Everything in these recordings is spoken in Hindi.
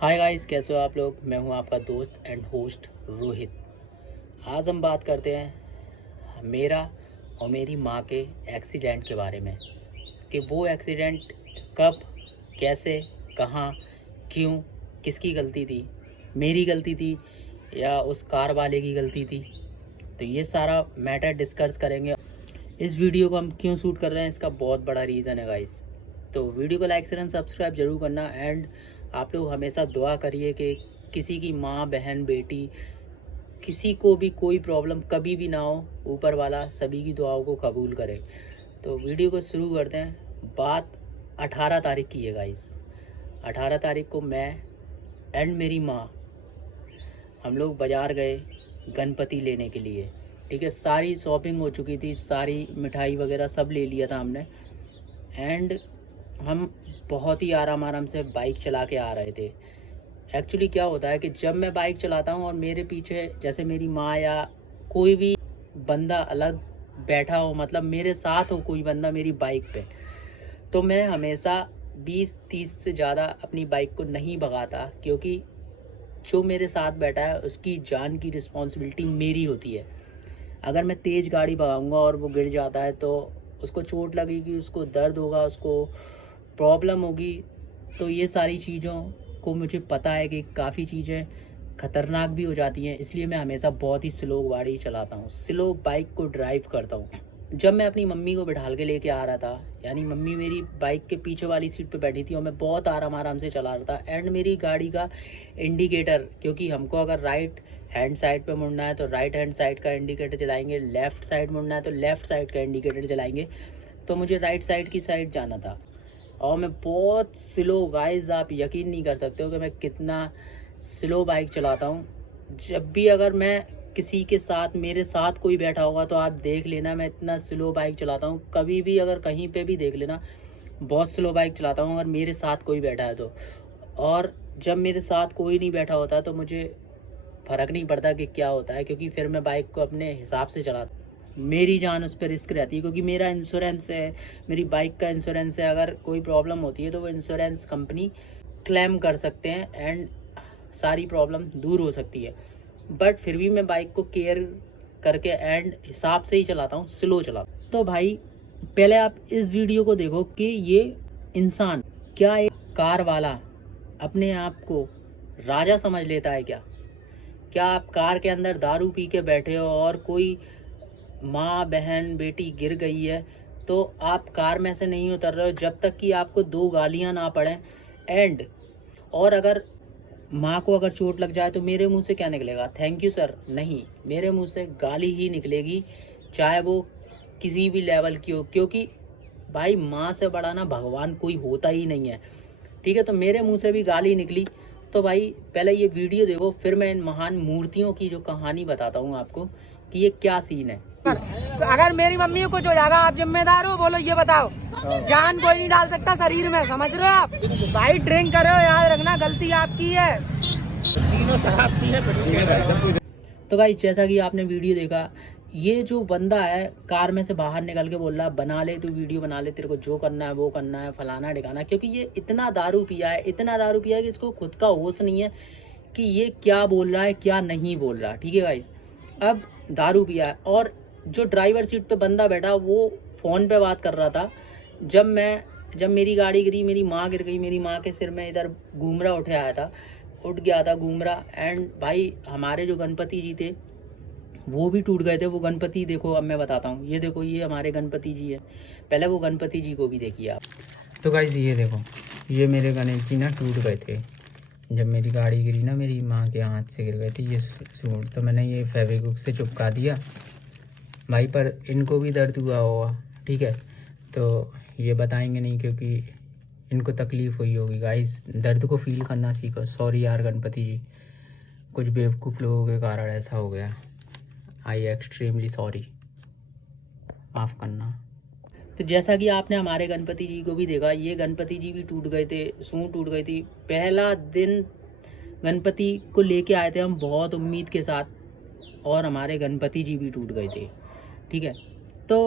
हाय गाइस, कैसे हो आप लोग। मैं हूं आपका दोस्त एंड होस्ट रोहित। आज हम बात करते हैं मेरा और मेरी माँ के एक्सीडेंट के बारे में कि वो एक्सीडेंट कब, कैसे, कहाँ, क्यों, किसकी गलती थी, मेरी गलती थी या उस कार वाले की गलती थी। तो ये सारा मैटर डिस्कस करेंगे। इस वीडियो को हम क्यों शूट कर रहे हैं, इसका बहुत बड़ा रीज़न है गाइस। तो वीडियो को लाइक शेयर एंड सब्सक्राइब जरूर करना। एंड आप लोग हमेशा दुआ करिए कि किसी की माँ, बहन, बेटी, किसी को भी कोई प्रॉब्लम कभी भी ना हो। ऊपर वाला सभी की दुआओं को कबूल करे। तो वीडियो को शुरू करते हैं। बात 18 तारीख की है गाइस। 18 तारीख को मैं एंड मेरी माँ, हम लोग बाज़ार गए गणपति लेने के लिए। ठीक है, सारी शॉपिंग हो चुकी थी, सारी मिठाई वगैरह सब ले लिया था हमने। एंड हम बहुत ही आराम से बाइक चला के आ रहे थे। एक्चुअली क्या होता है कि जब मैं बाइक चलाता हूँ और मेरे पीछे जैसे मेरी माँ या कोई भी बंदा अलग बैठा हो, मतलब मेरे साथ हो कोई बंदा मेरी बाइक पे, तो मैं हमेशा 20-30 से ज़्यादा अपनी बाइक को नहीं भगाता, क्योंकि जो मेरे साथ बैठा है उसकी जान की रिस्पॉन्सिबिलिटी मेरी होती है। अगर मैं तेज़ गाड़ी भगाऊंगा और वो गिर जाता है तो उसको चोट लगेगी, उसको दर्द होगा, उसको प्रॉब्लम होगी। तो ये सारी चीज़ों को मुझे पता है कि काफ़ी चीज़ें ख़तरनाक भी हो जाती हैं, इसलिए मैं हमेशा बहुत ही स्लो गाड़ी चलाता हूँ, स्लो बाइक को ड्राइव करता हूँ। जब मैं अपनी मम्मी को बिठाल के लेके आ रहा था, यानी मम्मी मेरी बाइक के पीछे वाली सीट पे बैठी थी और मैं बहुत आराम से चला रहा था। एंड मेरी गाड़ी का इंडिकेटर, क्योंकि हमको अगर राइट हैंड साइड पे मुड़ना है तो राइट हैंड साइड का इंडिकेटर जलाएंगे, लेफ़्ट साइड मुड़ना है तो लेफ़्ट साइड का इंडिकेटर जलाएंगे। तो मुझे राइट साइड की साइड जाना था और मैं बहुत स्लो, गाइस आप यकीन नहीं कर सकते हो कि मैं कितना स्लो बाइक चलाता हूँ। जब भी अगर मैं किसी के साथ, मेरे साथ कोई बैठा होगा तो आप देख लेना मैं इतना स्लो बाइक चलाता हूँ। कभी भी अगर कहीं पे भी देख लेना, बहुत स्लो बाइक चलाता हूँ अगर मेरे साथ कोई बैठा है तो। और जब मेरे साथ कोई नहीं बैठा होता तो मुझे फ़र्क नहीं पड़ता कि क्या होता है, क्योंकि फिर मैं बाइक को अपने हिसाब से चलाता। मेरी जान उस पर रिस्क रहती है, क्योंकि मेरा इंश्योरेंस है, मेरी बाइक का इंश्योरेंस है। अगर कोई प्रॉब्लम होती है तो वो इंश्योरेंस कंपनी क्लेम कर सकते हैं एंड सारी प्रॉब्लम दूर हो सकती है। बट फिर भी मैं बाइक को केयर करके एंड हिसाब से ही चलाता हूँ, स्लो चलाता हूँ। तो भाई पहले आप इस वीडियो को देखो कि ये इंसान, क्या एक कार वाला अपने आप को राजा समझ लेता है क्या? क्या आप कार के अंदर दारू पी के बैठे हो और कोई माँ, बहन, बेटी गिर गई है तो आप कार में से नहीं उतर रहे हो जब तक कि आपको 2 गालियाँ ना पड़ें। एंड और अगर माँ को अगर चोट लग जाए तो मेरे मुंह से क्या निकलेगा? Thank you sir? नहीं, मेरे मुंह से गाली ही निकलेगी, चाहे वो किसी भी लेवल की हो, क्योंकि भाई माँ से बड़ा ना भगवान कोई होता ही नहीं है। ठीक है, तो मेरे मुंह से भी गाली निकली। तो भाई पहले ये वीडियो देखो, फिर मैं इन महान मूर्तियों की जो कहानी बताता हूँ आपको कि ये क्या सीन है। अगर मेरी मम्मी को कुछ हो जाएगा, आप जिम्मेदार हो? बोलो, ये बताओ। जान कोई नहीं डाल सकता शरीर में, समझ रहे हो आप? भाई ड्रिंक करो, याद रखना गलती आपकी है। तो गाइस जैसा कि आपने वीडियो देखा, ये जो बंदा है कार में से बाहर निकल के बोल रहा बना ले तू वीडियो, बना ले, तेरे को जो करना है वो करना है, फलाना ढिकाना, क्योंकि ये इतना दारू पिया है, इतना दारू पिया है कि इसको खुद का होश नहीं है कि ये क्या बोल रहा है क्या नहीं बोल रहा। ठीक है गाइस, अब दारू पिया है और जो ड्राइवर सीट पे बंदा बैठा वो फ़ोन पे बात कर रहा था। जब मेरी गाड़ी गिरी, मेरी माँ गिर गई, मेरी माँ के सिर में इधर घूमरा उठ आया था, उठ गया था घूमरा। एंड भाई हमारे जो गणपति जी थे वो भी टूट गए थे। वो गणपति देखो, अब मैं बताता हूँ, ये देखो ये हमारे गणपति जी है। पहले वो गणपति जी को भी देखिए आप। तो गाइस ये देखो, ये मेरे गणेश जी ना टूट गए थे जब मेरी गाड़ी गिरी ना, मेरी माँ के हाथ से गिर गए थे ये सूट। तो मैंने ये फेविक्विक से चिपका दिया भाई, पर इनको भी दर्द हुआ होगा। ठीक है, तो ये बताएंगे नहीं क्योंकि इनको तकलीफ़ हुई होगी। गाइस दर्द को फील करना सीखो। सॉरी यार गणपति जी, कुछ बेवकूफ़ लोगों के कारण ऐसा हो गया। आई एक्सट्रीमली सॉरी, माफ़ करना। तो जैसा कि आपने हमारे गणपति जी को भी देखा, ये गणपति जी भी टूट गए थे, सूँ टूट गई थी। पहला दिन गणपति को लेके आए थे हम बहुत उम्मीद के साथ, और हमारे गणपति जी भी टूट गए थे। ठीक है, तो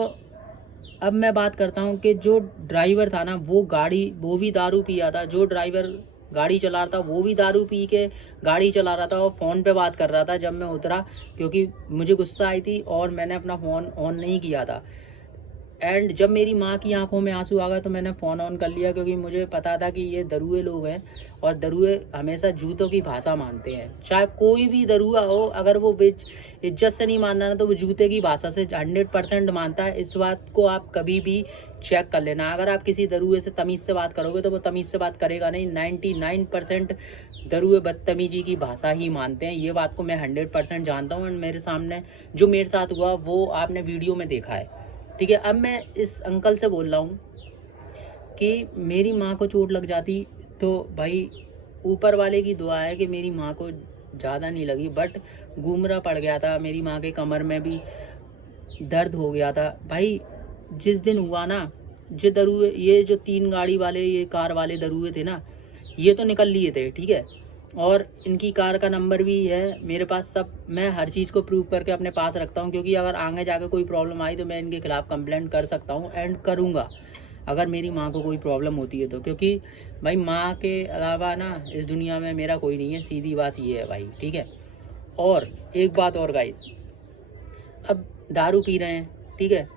अब मैं बात करता हूँ कि जो ड्राइवर था ना, वो गाड़ी, वो भी दारू पिया था। जो ड्राइवर गाड़ी चला रहा था, वो भी दारू पी के गाड़ी चला रहा था और फ़ोन पे बात कर रहा था जब मैं उतरा, क्योंकि मुझे गुस्सा आई थी और मैंने अपना फ़ोन ऑन नहीं किया था। एंड जब मेरी माँ की आंखों में आंसू आ गए तो मैंने फ़ोन ऑन कर लिया, क्योंकि मुझे पता था कि ये दरुए लोग हैं और दरुए हमेशा जूतों की भाषा मानते हैं। चाहे कोई भी दरुआ हो, अगर वो इज्जत से नहीं मानना ना, तो वो जूते की भाषा से 100% मानता है। इस बात को आप कभी भी चेक कर लेना। अगर आप किसी दरुए से तमीज़ से बात करोगे तो वो तमीज़ से बात करेगा नहीं। 99% दरुए बदतमीजी की भाषा ही मानते हैं। ये बात को मैं 100% जानता हूँ। एंड मेरे सामने जो मेरे साथ हुआ वो आपने वीडियो में देखा है, ठीक है। अब मैं इस अंकल से बोल रहा हूँ कि मेरी माँ को चोट लग जाती तो भाई ऊपर वाले की दुआ है कि मेरी माँ को ज़्यादा नहीं लगी, बट घूमरा पड़ गया था, मेरी माँ के कमर में भी दर्द हो गया था। भाई जिस दिन हुआ ना, जो दरुए, ये जो 3 गाड़ी वाले, ये कार वाले दरुए थे ना, ये तो निकल लिए थे, ठीक है। और इनकी कार का नंबर भी है मेरे पास सब। मैं हर चीज़ को प्रूव करके अपने पास रखता हूँ, क्योंकि अगर आगे जाके कोई प्रॉब्लम आई तो मैं इनके खिलाफ़ कंप्लेंट कर सकता हूँ एंड करूँगा, अगर मेरी माँ को कोई प्रॉब्लम होती है तो। क्योंकि भाई माँ के अलावा ना इस दुनिया में मेरा कोई नहीं है, सीधी बात ये है भाई, ठीक है। और एक बात और गाइस, अब दारू पी रहे हैं, ठीक है।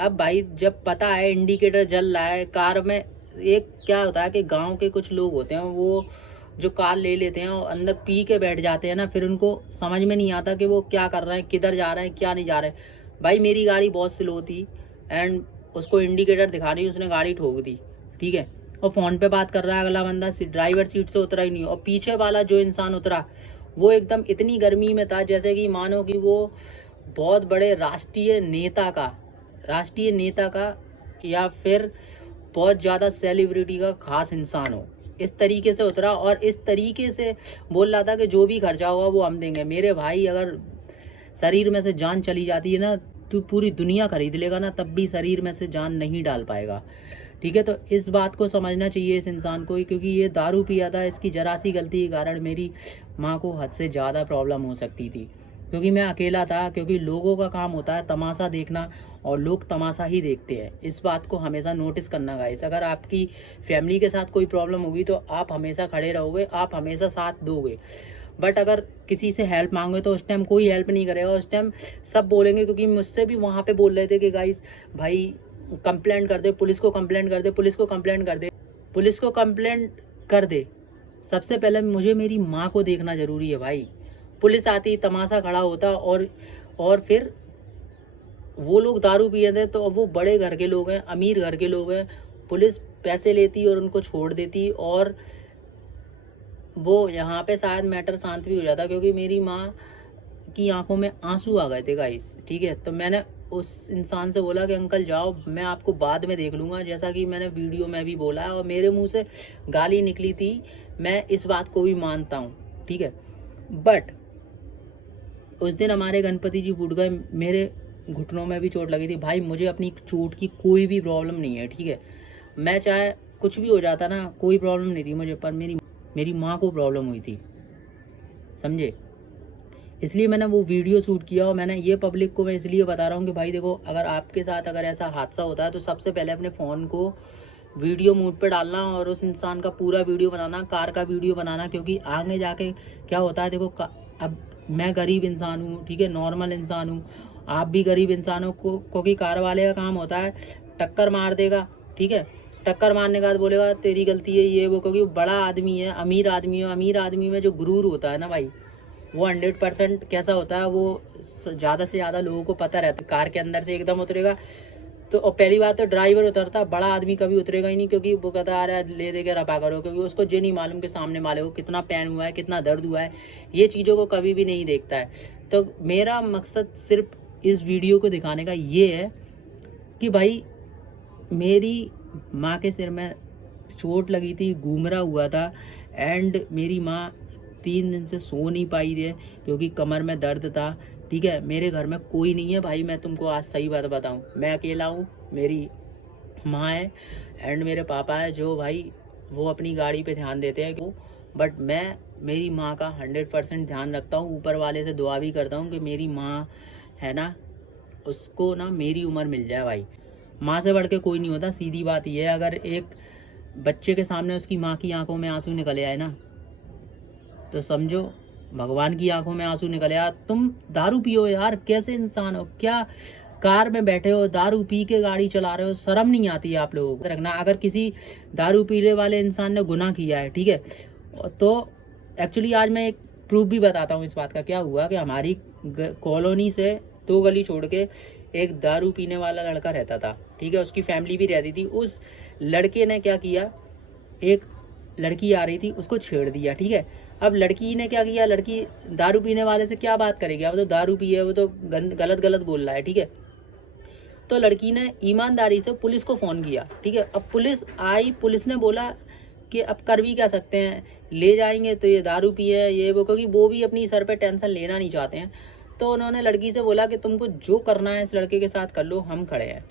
अब भाई जब पता है इंडिकेटर जल रहा है कार में, एक क्या होता है कि गांव के कुछ लोग होते हैं, वो जो कार ले लेते हैं और अंदर पी के बैठ जाते हैं ना, फिर उनको समझ में नहीं आता कि वो क्या कर रहे हैं, किधर जा रहे हैं, क्या नहीं जा रहे हैं। भाई मेरी गाड़ी बहुत स्लो थी एंड उसको इंडिकेटर दिखानी, उसने गाड़ी ठोक दी, ठीक है। और फ़ोन पे बात कर रहा है अगला बंदा, ड्राइवर सीट से उतरा ही नहीं। और पीछे वाला जो इंसान उतरा वो एकदम इतनी गर्मी में था जैसे कि मानो कि वो बहुत बड़े राष्ट्रीय नेता का या फिर बहुत ज़्यादा सेलिब्रिटी का खास इंसान हो। इस तरीके से उतरा और इस तरीके से बोल रहा था कि जो भी खर्चा होगा वो हम देंगे। मेरे भाई अगर शरीर में से जान चली जाती है ना, तो पूरी दुनिया खरीद लेगा ना, तब भी शरीर में से जान नहीं डाल पाएगा, ठीक है। तो इस बात को समझना चाहिए इस इंसान को, क्योंकि ये दारू पिया था, इसकी जरा सी गलती के कारण मेरी माँ को हद से ज़्यादा प्रॉब्लम हो सकती थी। क्योंकि मैं अकेला था, क्योंकि लोगों का काम होता है तमाशा देखना और लोग तमाशा ही देखते हैं। इस बात को हमेशा नोटिस करना गाइस। अगर आपकी फैमिली के साथ कोई प्रॉब्लम होगी तो आप हमेशा खड़े रहोगे, आप हमेशा साथ दोगे। बट अगर किसी से हेल्प मांगोगे तो उस टाइम कोई हेल्प नहीं करेगा, उस टाइम सब बोलेंगे। क्योंकि मुझसे भी वहाँ पे बोल रहे थे कि गाइस भाई कंप्लेंट कर दे, पुलिस को कंप्लेंट कर दे, पुलिस को कंप्लेंट कर दे, पुलिस को कंप्लेंट कर दे। सबसे पहले मुझे मेरी माँ को देखना ज़रूरी है भाई। पुलिस आती, तमाशा खड़ा होता और फिर वो लोग दारू पिए थे, तो वो बड़े घर के लोग हैं, अमीर घर के लोग हैं, पुलिस पैसे लेती और उनको छोड़ देती और वो यहाँ पे शायद मैटर शांत भी हो जाता। क्योंकि मेरी माँ की आंखों में आंसू आ गए थे गाइस, ठीक है। तो मैंने उस इंसान से बोला कि अंकल जाओ, मैं आपको बाद में देख लूँगा, जैसा कि मैंने वीडियो में भी बोला है। और मेरे मुंह से गाली निकली थी, मैं इस बात को भी मानता हूँ, ठीक है। बट उस दिन हमारे गणपति जी फूट गए, मेरे घुटनों में भी चोट लगी थी। भाई मुझे अपनी चोट की कोई भी प्रॉब्लम नहीं है, ठीक है। मैं चाहे कुछ भी हो जाता ना, कोई प्रॉब्लम नहीं थी मुझे, पर मेरी माँ को प्रॉब्लम हुई थी, समझे। इसलिए मैंने वो वीडियो शूट किया। और मैंने ये पब्लिक को मैं इसलिए बता रहा हूँ कि भाई देखो, अगर आपके साथ अगर ऐसा हादसा होता है तो सबसे पहले अपने फ़ोन को वीडियो मोड पे डालना और उस इंसान का पूरा वीडियो बनाना, कार का वीडियो बनाना। क्योंकि आगे जाके क्या होता है, देखो अब मैं गरीब इंसान हूँ, ठीक है, नॉर्मल इंसान हूँ, आप भी गरीब इंसान हो। क्योंकि कार वाले का काम होता है टक्कर मार देगा, ठीक है। टक्कर मारने के बाद बोलेगा तेरी गलती है ये वो, क्योंकि वो बड़ा आदमी है, अमीर आदमी है। अमीर आदमी में जो गुरूर होता है ना भाई, वो 100% कैसा होता है, वो ज़्यादा से ज़्यादा लोगों को पता रहता है। कार के अंदर से एकदम उतरेगा तो, और पहली बात तो ड्राइवर उतरता, बड़ा आदमी कभी उतरेगा ही नहीं। क्योंकि वो कहता आ रहा है ले दे के रफा करो, क्योंकि उसको ये नहीं मालूम कि सामने वाले को कितना पेन हुआ है, कितना दर्द हुआ है, ये चीज़ों को कभी भी नहीं देखता है। तो मेरा मकसद सिर्फ इस वीडियो को दिखाने का ये है कि भाई मेरी माँ के सिर में चोट लगी थी, घूमरा हुआ था एंड मेरी माँ 3 दिन से सो नहीं पाई थी क्योंकि कमर में दर्द था, ठीक है। मेरे घर में कोई नहीं है भाई, मैं तुमको आज सही बात बताऊं, मैं अकेला हूँ। मेरी माँ है एंड मेरे पापा है, जो भाई वो अपनी गाड़ी पे ध्यान देते हैं। बट मैं मेरी माँ का 100% ध्यान रखता हूँ। ऊपर वाले से दुआ भी करता हूँ कि मेरी माँ है ना, उसको ना मेरी उम्र मिल जाए भाई। माँ से बढ़ के कोई नहीं होता, सीधी बात ये है। अगर एक बच्चे के सामने उसकी माँ की आंखों में आंसू निकले आए ना, तो समझो भगवान की आंखों में आंसू निकले आए। तुम दारू पियो यार, कैसे इंसान हो? क्या कार में बैठे हो, दारू पी के गाड़ी चला रहे हो? शर्म नहीं आती है आप लोगों को? रखना, अगर किसी दारू पीने वाले इंसान ने गुनाह किया है, ठीक है, तो एक्चुअली आज मैं एक प्रूफ भी बताता हूँ इस बात का। क्या हुआ कि हमारी कॉलोनी से 2 गली छोड़ के एक दारू पीने वाला लड़का रहता था, ठीक है, उसकी फैमिली भी रहती थी। उस लड़के ने क्या किया, एक लड़की आ रही थी, उसको छेड़ दिया, ठीक है। अब लड़की ने क्या किया, लड़की दारू पीने वाले से क्या बात करेगी, वो तो दारू पी है, वो तो गलत गलत बोल रहा है, ठीक है। तो लड़की ने ईमानदारी से पुलिस को फ़ोन किया, ठीक है। अब पुलिस आई, पुलिस ने बोला कि अब कर भी क्या सकते हैं, ले जाएंगे तो ये दारू पिए है ये वो, क्योंकि वो भी अपनी सर पे टेंशन लेना नहीं चाहते हैं। तो उन्होंने लड़की से बोला कि तुमको जो करना है इस लड़के के साथ कर लो, हम खड़े हैं।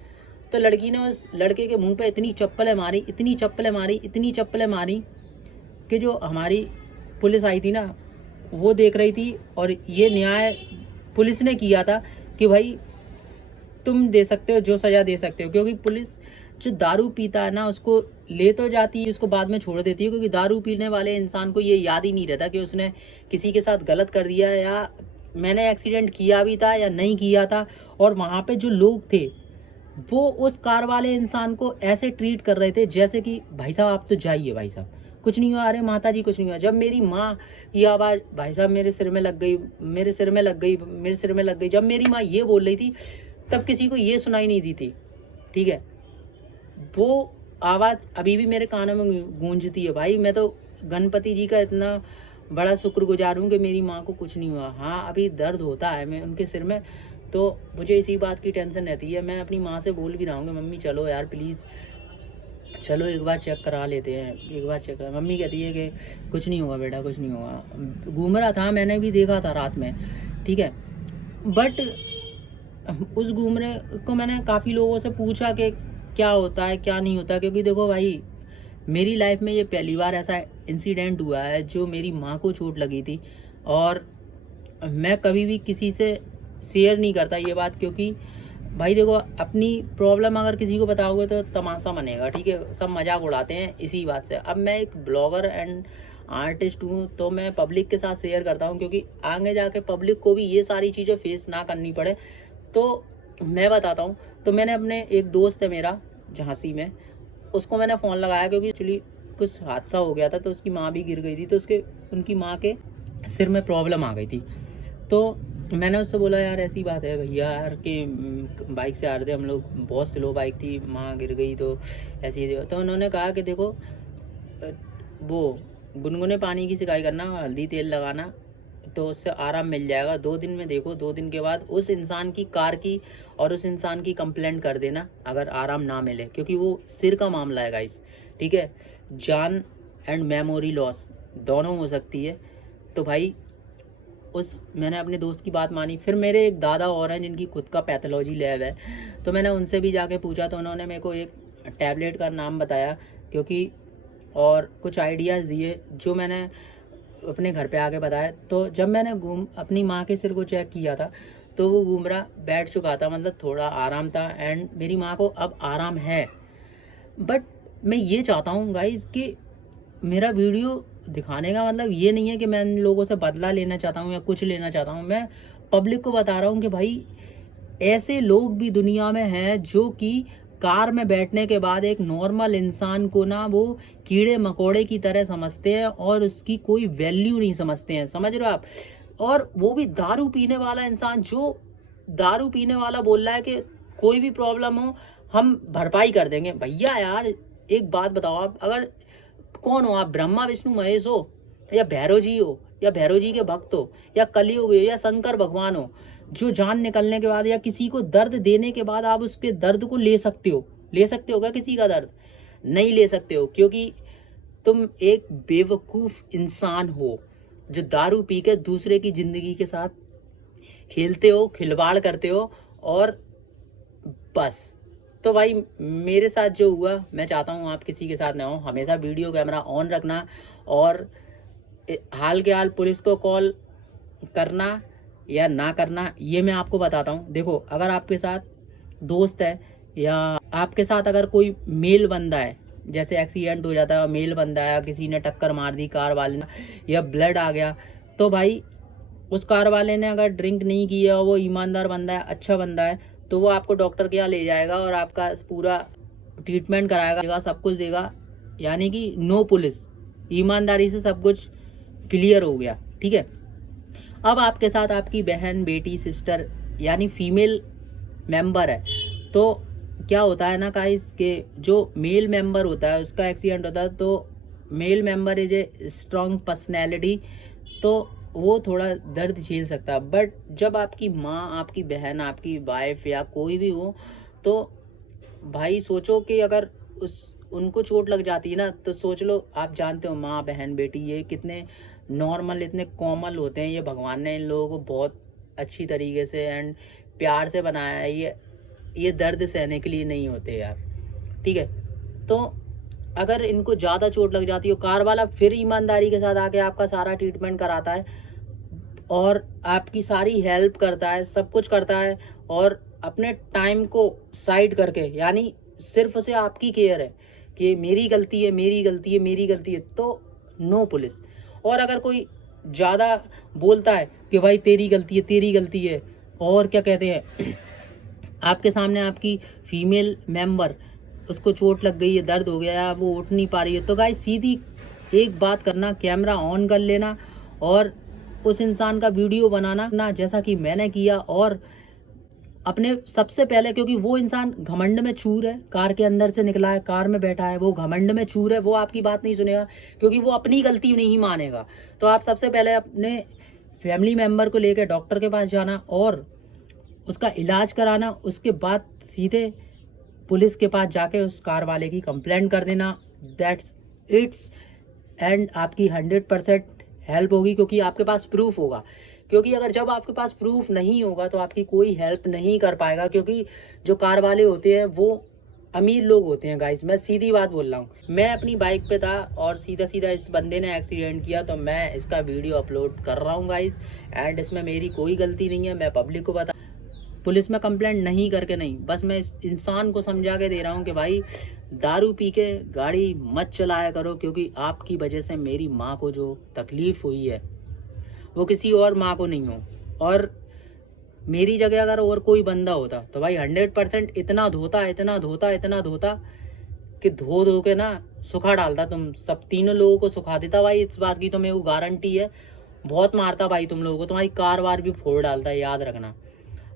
तो लड़की ने उस लड़के के मुंह पे इतनी चप्पलें मारी, इतनी चप्पलें मारी, इतनी चप्पलें मारी कि जो हमारी पुलिस आई थी ना, वो देख रही थी। और ये न्याय पुलिस ने किया था कि भाई तुम दे सकते हो जो सज़ा दे सकते हो, क्योंकि पुलिस जो दारू पीता है ना उसको ले तो जाती है, उसको बाद में छोड़ देती है, क्योंकि दारू पीने वाले इंसान को ये याद ही नहीं रहता कि उसने किसी के साथ गलत कर दिया या मैंने एक्सीडेंट किया भी था या नहीं किया था। और वहाँ पे जो लोग थे वो उस कार वाले इंसान को ऐसे ट्रीट कर रहे थे जैसे कि भाई साहब आप तो जाइए, भाई साहब कुछ नहीं हुआ, अरे माता जी कुछ नहीं हुआ। जब मेरी माँ की आवाज़ भाई साहब मेरे सिर में लग गई, मेरे सिर में लग गई, मेरे सिर में लग गई, जब मेरी माँ ये बोल रही थी तब किसी को ये सुनाई नहीं दी थी, ठीक है। वो आवाज़ अभी भी मेरे कानों में गूंजती है। भाई मैं तो गणपति जी का इतना बड़ा शुक्रगुजार हूँ कि मेरी माँ को कुछ नहीं हुआ। हाँ अभी दर्द होता है मैं उनके सिर में, तो मुझे इसी बात की टेंशन रहती है। मैं अपनी माँ से बोल भी रहा हूँ कि मम्मी चलो यार प्लीज़ चलो एक बार चेक करा लेते हैं, एक बार चेक करा। मम्मी कहती है कि कुछ नहीं होगा बेटा, कुछ नहीं होगा। घूम रहा था, मैंने भी देखा था रात में, ठीक है। बट उस घूमने को मैंने काफ़ी लोगों से पूछा कि क्या होता है क्या नहीं होता, क्योंकि देखो भाई मेरी लाइफ में ये पहली बार ऐसा इंसिडेंट हुआ है जो मेरी माँ को चोट लगी थी। और मैं कभी भी किसी से शेयर नहीं करता ये बात, क्योंकि भाई देखो अपनी प्रॉब्लम अगर किसी को बताओगे तो तमाशा बनेगा, ठीक है, सब मजाक उड़ाते हैं इसी बात से। अब मैं एक ब्लॉगर एंड आर्टिस्ट हूँ तो मैं पब्लिक के साथ शेयर करता हूँ, क्योंकि आगे जाके पब्लिक को भी ये सारी चीज़ें फेस ना करनी पड़े। तो मैं बताता हूँ। तो मैंने अपने एक दोस्त है मेरा झांसी में, उसको मैंने फ़ोन लगाया क्योंकि एक्चुअली कुछ हादसा हो गया था, तो उसकी माँ भी गिर गई थी, तो उनकी माँ के सिर में प्रॉब्लम आ गई थी। तो मैंने उससे बोला यार ऐसी बात है भैया यार कि बाइक से आ रहे थे हम लोग, बहुत स्लो बाइक थी, माँ गिर गई तो ऐसी। तो उन्होंने कहा कि देखो वो गुनगुने पानी की सिकाई करना, हल्दी तेल लगाना, तो उससे आराम मिल जाएगा 2 दिन में। देखो 2 दिन के बाद उस इंसान की कार की और उस इंसान की कंप्लेंट कर देना अगर आराम ना मिले, क्योंकि वो सिर का मामला है गाइस, ठीक है। जान एंड मेमोरी लॉस दोनों हो सकती है। तो भाई मैंने अपने दोस्त की बात मानी। फिर मेरे एक दादा और हैं जिनकी खुद का पैथोलॉजी लैब है, तो मैंने उनसे भी जाके पूछा, तो उन्होंने मेरे को एक टैबलेट का नाम बताया, क्योंकि और कुछ आइडियाज़ दिए जो मैंने अपने घर पे आके बताया। तो जब मैंने अपनी माँ के सिर को चेक किया था तो वो घूमरा बैठ चुका था, मतलब थोड़ा आराम था, एंड मेरी माँ को अब आराम है। बट मैं ये चाहता हूँ गाइस कि मेरा वीडियो दिखाने का मतलब ये नहीं है कि मैं इन लोगों से बदला लेना चाहता हूँ या कुछ लेना चाहता हूँ। मैं पब्लिक को बता रहा हूँ कि भाई ऐसे लोग भी दुनिया में हैं जो कि कार में बैठने के बाद एक नॉर्मल इंसान को ना वो कीड़े मकोड़े की तरह समझते हैं और उसकी कोई वैल्यू नहीं समझते हैं, समझ रहे हो आप। और वो भी दारू पीने वाला इंसान, जो दारू पीने वाला बोल रहा है कि कोई भी प्रॉब्लम हो हम भरपाई कर देंगे। भैया यार एक बात बताओ, आप अगर कौन हो, आप ब्रह्मा विष्णु महेश हो या भैरव जी हो या भैरव जी के भक्त हो या कलयुग हो या शंकर भगवान हो, जो जान निकलने के बाद या किसी को दर्द देने के बाद आप उसके दर्द को ले सकते हो क्या किसी का दर्द? नहीं ले सकते हो, क्योंकि तुम एक बेवकूफ़ इंसान हो जो दारू पी के दूसरे की ज़िंदगी के साथ खेलते हो, खिलवाड़ करते हो, और बस। तो भाई मेरे साथ जो हुआ मैं चाहता हूँ आप किसी के साथ ना हो। हमेशा वीडियो कैमरा ऑन रखना और हाल के हाल पुलिस को कॉल करना या ना करना ये मैं आपको बताता हूँ। देखो अगर आपके साथ दोस्त है या आपके साथ अगर कोई मेल बंदा है जैसे एक्सीडेंट हो जाता है, मेल बंदा आया, किसी ने टक्कर मार दी कार वाले ने, या ब्लड आ गया, तो भाई उस कार वाले ने अगर ड्रिंक नहीं किया, वो ईमानदार बंदा है, अच्छा बंदा है, तो वो आपको डॉक्टर के यहाँ ले जाएगा और आपका पूरा ट्रीटमेंट कराएगा, सब कुछ देगा। यानी कि नो पुलिस, ईमानदारी से सब कुछ क्लियर हो गया, ठीक है। अब आपके साथ आपकी बहन, बेटी, सिस्टर यानी फीमेल मेंबर है, तो क्या होता है ना गाइस के जो मेल मेंबर होता है उसका एक्सीडेंट होता है, तो male member is a strong personality, तो वो थोड़ा दर्द झेल सकता है। बट जब आपकी माँ, आपकी बहन, आपकी वाइफ या कोई भी हो, तो भाई सोचो कि अगर उनको चोट लग जाती है ना, तो सोच लो, आप जानते हो माँ, बहन, बेटी ये कितने नॉर्मल, इतने कॉमन होते हैं। ये भगवान ने इन लोगों को बहुत अच्छी तरीके से एंड प्यार से बनाया है। ये दर्द सहने के लिए नहीं होते यार, ठीक है। तो अगर इनको ज़्यादा चोट लग जाती हो, कार वाला फिर ईमानदारी के साथ आके आपका सारा ट्रीटमेंट कराता है और आपकी सारी हेल्प करता है, सब कुछ करता है, और अपने टाइम को साइड करके, यानी सिर्फ से आपकी केयर है कि मेरी गलती है, मेरी गलती है, मेरी गलती है, तो नो पुलिस। और अगर कोई ज़्यादा बोलता है कि भाई तेरी गलती है, तेरी गलती है, और क्या कहते हैं, आपके सामने आपकी फीमेल मेंबर, उसको चोट लग गई है, दर्द हो गया, वो उठ नहीं पा रही है, तो गाइस सीधी एक बात करना, कैमरा ऑन कर लेना और उस इंसान का वीडियो बनाना ना, जैसा कि मैंने किया। और अपने सबसे पहले, क्योंकि वो इंसान घमंड में चूर है, कार के अंदर से निकला है, कार में बैठा है, वो घमंड में चूर है, वो आपकी बात नहीं सुनेगा क्योंकि वो अपनी गलती नहीं मानेगा। तो आप सबसे पहले अपने फैमिली मेम्बर को लेकर डॉक्टर के पास जाना और उसका इलाज कराना, उसके बाद सीधे पुलिस के पास जाके उस कार वाले की कंप्लेंट कर देना। दैट्स इट्स, एंड आपकी 100% हेल्प होगी क्योंकि आपके पास प्रूफ होगा। क्योंकि अगर जब आपके पास प्रूफ नहीं होगा तो आपकी कोई हेल्प नहीं कर पाएगा, क्योंकि जो कार वाले होते हैं वो अमीर लोग होते हैं गाइस, मैं सीधी बात बोल रहा हूँ। मैं अपनी बाइक पे था और सीधा सीधा इस बंदे ने एक्सीडेंट किया, तो मैं इसका वीडियो अपलोड कर रहा हूँ गाइस, एंड इसमें मेरी कोई गलती नहीं है। मैं पब्लिक को बता, पुलिस में कंप्लेंट नहीं करके नहीं, बस मैं इस इंसान को समझा के दे रहा हूँ कि भाई दारू पी के गाड़ी मत चलाया करो, क्योंकि आपकी वजह से मेरी माँ को जो तकलीफ़ हुई है वो किसी और माँ को नहीं हो। और मेरी जगह अगर और कोई बंदा होता तो भाई 100% इतना धोता, इतना धोता, इतना धोता कि धो धो के ना सुखा डालता, तुम सब तीनों लोगों को सुखा देता भाई। इस बात की तो मेरे को गारंटी है, बहुत मारता भाई तुम लोगों को, तुम्हारी कार वार भी फोड़ डालता है, याद रखना।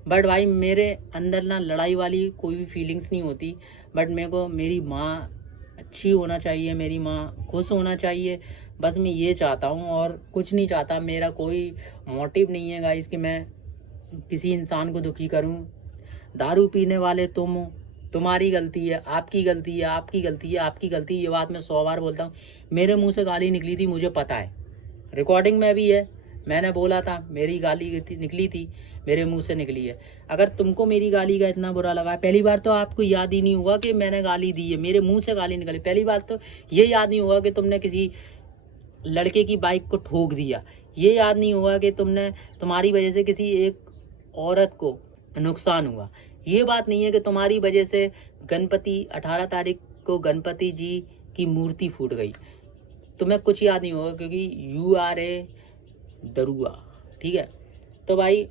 बट भाई मेरे अंदर ना लड़ाई वाली कोई भी फीलिंग्स नहीं होती, बट मेरे को मेरी माँ अच्छी होना चाहिए, मेरी माँ खुश होना चाहिए, बस मैं ये चाहता हूँ और कुछ नहीं चाहता। मेरा कोई मोटिव नहीं है गाइस कि मैं किसी इंसान को दुखी करूँ। दारू पीने वाले तुम हो, तुम्हारी गलती है, आपकी गलती है, आपकी गलती है, आपकी गलती है, ये बात मैं 100 बार बोलता हूँ। मेरे मुंह से गाली निकली थी, मुझे पता है, रिकॉर्डिंग में भी है, मैंने बोला था मेरी गाली निकली थी, मेरे मुंह से निकली है। अगर तुमको मेरी गाली का इतना बुरा लगा, पहली बार तो आपको याद ही नहीं होगा कि मैंने गाली दी है, मेरे मुंह से गाली निकली। पहली बात तो ये याद नहीं होगा कि तुमने किसी लड़के की बाइक को ठोक दिया, ये याद नहीं होगा कि तुम्हारी वजह से किसी एक औरत को नुकसान हुआ, ये बात नहीं है कि तुम्हारी वजह से गणपति 18 तारीख को गणपति जी की मूर्ति फूट गई, तुम्हें कुछ याद नहीं होगा क्योंकि यू आर ए दरुआ, ठीक है। तो भाई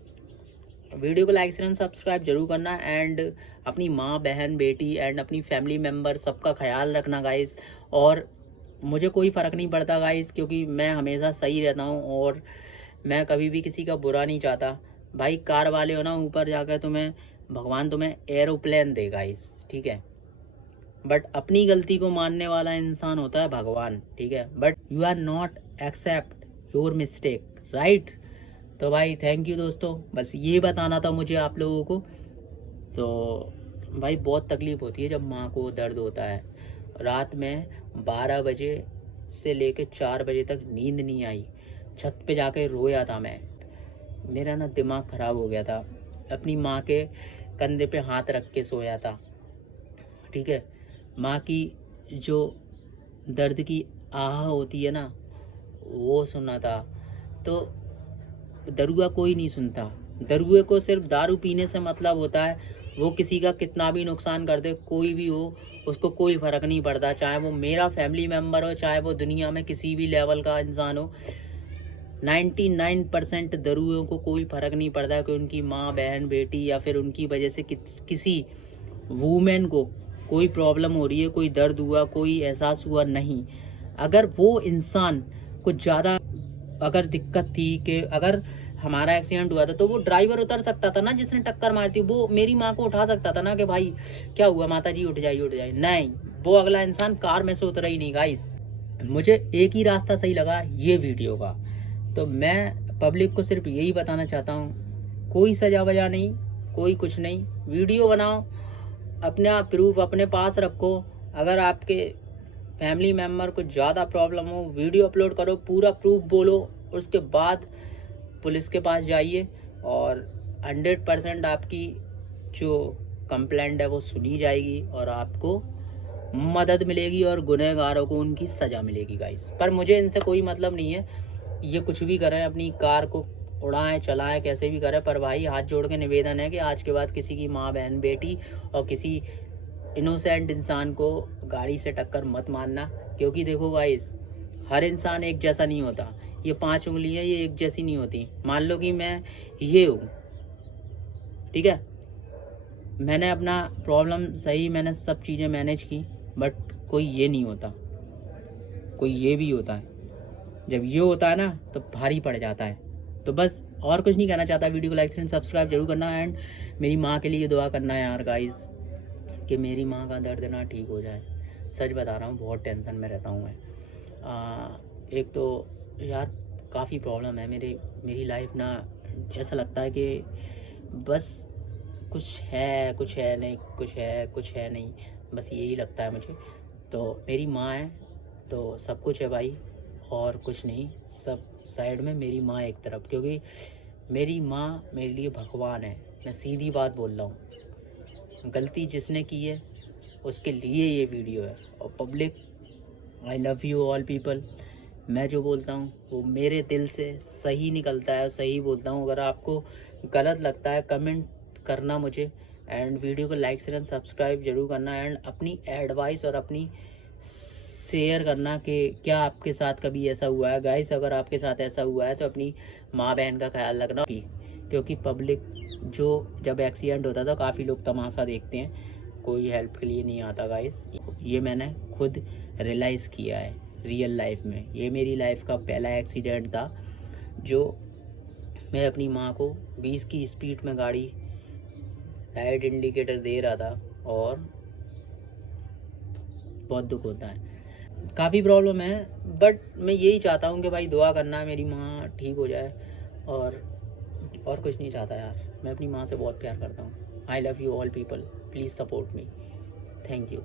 वीडियो को लाइक शेयर सब्सक्राइब जरूर करना, एंड अपनी माँ, बहन, बेटी एंड अपनी फैमिली मेम्बर सबका ख्याल रखना गाइस। और मुझे कोई फ़र्क नहीं पड़ता गाइस, क्योंकि मैं हमेशा सही रहता हूँ और मैं कभी भी किसी का बुरा नहीं चाहता। भाई कार वाले हो ना, ऊपर जाकर भगवान तुम्हें एरोप्लेन दे गाइस, ठीक है, बट अपनी गलती को मानने वाला इंसान होता है भगवान, ठीक है। But you are not accept your mistake, right. तो भाई थैंक यू दोस्तों, बस ये बताना था मुझे आप लोगों को। तो भाई बहुत तकलीफ़ होती है जब माँ को दर्द होता है। रात में 12 बजे से लेकर 4 बजे तक नींद नहीं आई, छत पे जाके रोया था मैं, मेरा ना दिमाग ख़राब हो गया था। अपनी माँ के कंधे पे हाथ रख के सोया था, ठीक है। माँ की जो दर्द की आह होती है ना, वो सुना था। तो दरुआ कोई नहीं सुनता, दरुए को सिर्फ दारू पीने से मतलब होता है वो किसी का कितना भी नुकसान कर दे, कोई भी हो, उसको कोई फ़र्क नहीं पड़ता, चाहे वो मेरा फैमिली मेम्बर हो, चाहे वो दुनिया में किसी भी लेवल का इंसान हो। 99% दरुओं को कोई फ़र्क नहीं पड़ता कि उनकी माँ, बहन, बेटी या फिर उनकी वजह से किसी वूमेन को कोई प्रॉब्लम हो रही है, कोई दर्द हुआ, कोई एहसास हुआ, नहीं। अगर वो इंसान को ज़्यादा अगर दिक्कत थी कि अगर हमारा एक्सीडेंट हुआ था तो वो ड्राइवर उतर सकता था ना, जिसने टक्कर मारी थी, वो मेरी माँ को उठा सकता था ना कि भाई क्या हुआ माता जी, उठ जाइए उठ जाइए। नहीं, वो अगला इंसान कार में से उतरा ही नहीं गाइस। मुझे एक ही रास्ता सही लगा, ये वीडियो का। तो मैं पब्लिक को सिर्फ यही बताना चाहता हूँ, कोई सजा वजा नहीं, कोई कुछ नहीं, वीडियो बनाओ, अपना प्रूफ अपने पास रखो। अगर आपके फैमिली मेम्बर को ज़्यादा प्रॉब्लम हो, वीडियो अपलोड करो, पूरा प्रूफ बोलो, उसके बाद पुलिस के पास जाइए और 100% आपकी जो कंप्लेंट है वो सुनी जाएगी और आपको मदद मिलेगी और गुनहगारों को उनकी सज़ा मिलेगी गाइस। पर मुझे इनसे कोई मतलब नहीं है, ये कुछ भी करें, अपनी कार को उड़ाएं, चलाएं, कैसे भी करें, पर भाई हाथ जोड़ के निवेदन है कि आज के बाद किसी की माँ, बहन, बेटी और किसी इनोसेंट इंसान को गाड़ी से टक्कर मत मारना। क्योंकि देखो गाइस, हर इंसान एक जैसा नहीं होता, ये 5 उंगलियां ये एक जैसी नहीं होती। मान लो कि मैं ये हूँ, ठीक है, मैंने अपना प्रॉब्लम सही, मैंने सब चीज़ें मैनेज की, बट कोई ये नहीं होता, कोई ये भी होता है। जब ये होता है ना तो भारी पड़ जाता है। तो बस और कुछ नहीं कहना चाहता, वीडियो को लाइक एंड सब्सक्राइब जरूर करना एंड मेरी माँ के लिए दुआ करना है यार गाइस, कि मेरी माँ का दर्द ना ठीक हो जाए। सच बता रहा हूँ, बहुत टेंशन में रहता हूँ मैं। एक तो यार काफ़ी प्रॉब्लम है मेरी लाइफ ना, ऐसा लगता है कि बस कुछ है नहीं, कुछ है नहीं, बस यही लगता है मुझे। तो मेरी माँ है तो सब कुछ है भाई, और कुछ नहीं, सब साइड में मेरी माँ एक तरफ, क्योंकि मेरी माँ मेरे लिए भगवान है। मैं सीधी बात बोल रहा हूँ, गलती जिसने की है उसके लिए ये वीडियो है। और public, I love you all people. मैं जो बोलता हूँ वो मेरे दिल से सही निकलता है और सही बोलता हूँ। अगर आपको गलत लगता है कमेंट करना मुझे, एंड वीडियो को लाइक शेयर एंड सब्सक्राइब जरूर करना, एंड अपनी एडवाइस और अपनी शेयर करना कि क्या आपके साथ कभी ऐसा हुआ है गाइस। अगर आपके साथ ऐसा हुआ है तो अपनी माँ बहन का ख्याल रखना, क्योंकि पब्लिक जो जब एक्सीडेंट होता है तो काफ़ी लोग तमाशा देखते हैं, कोई हेल्प के लिए नहीं आता गाइस। ये मैंने खुद रियलाइज़ किया है रियल लाइफ में। ये मेरी लाइफ का पहला एक्सीडेंट था, जो मैं अपनी माँ को 20 की स्पीड में गाड़ी राइट इंडिकेटर दे रहा था, और बहुत दुख होता है, काफ़ी प्रॉब्लम है। बट मैं यही चाहता हूँ कि भाई दुआ करना मेरी माँ ठीक हो जाए, और कुछ नहीं चाहता यार। मैं अपनी माँ से बहुत प्यार करता हूँ। I love you all people, please support me, thank you.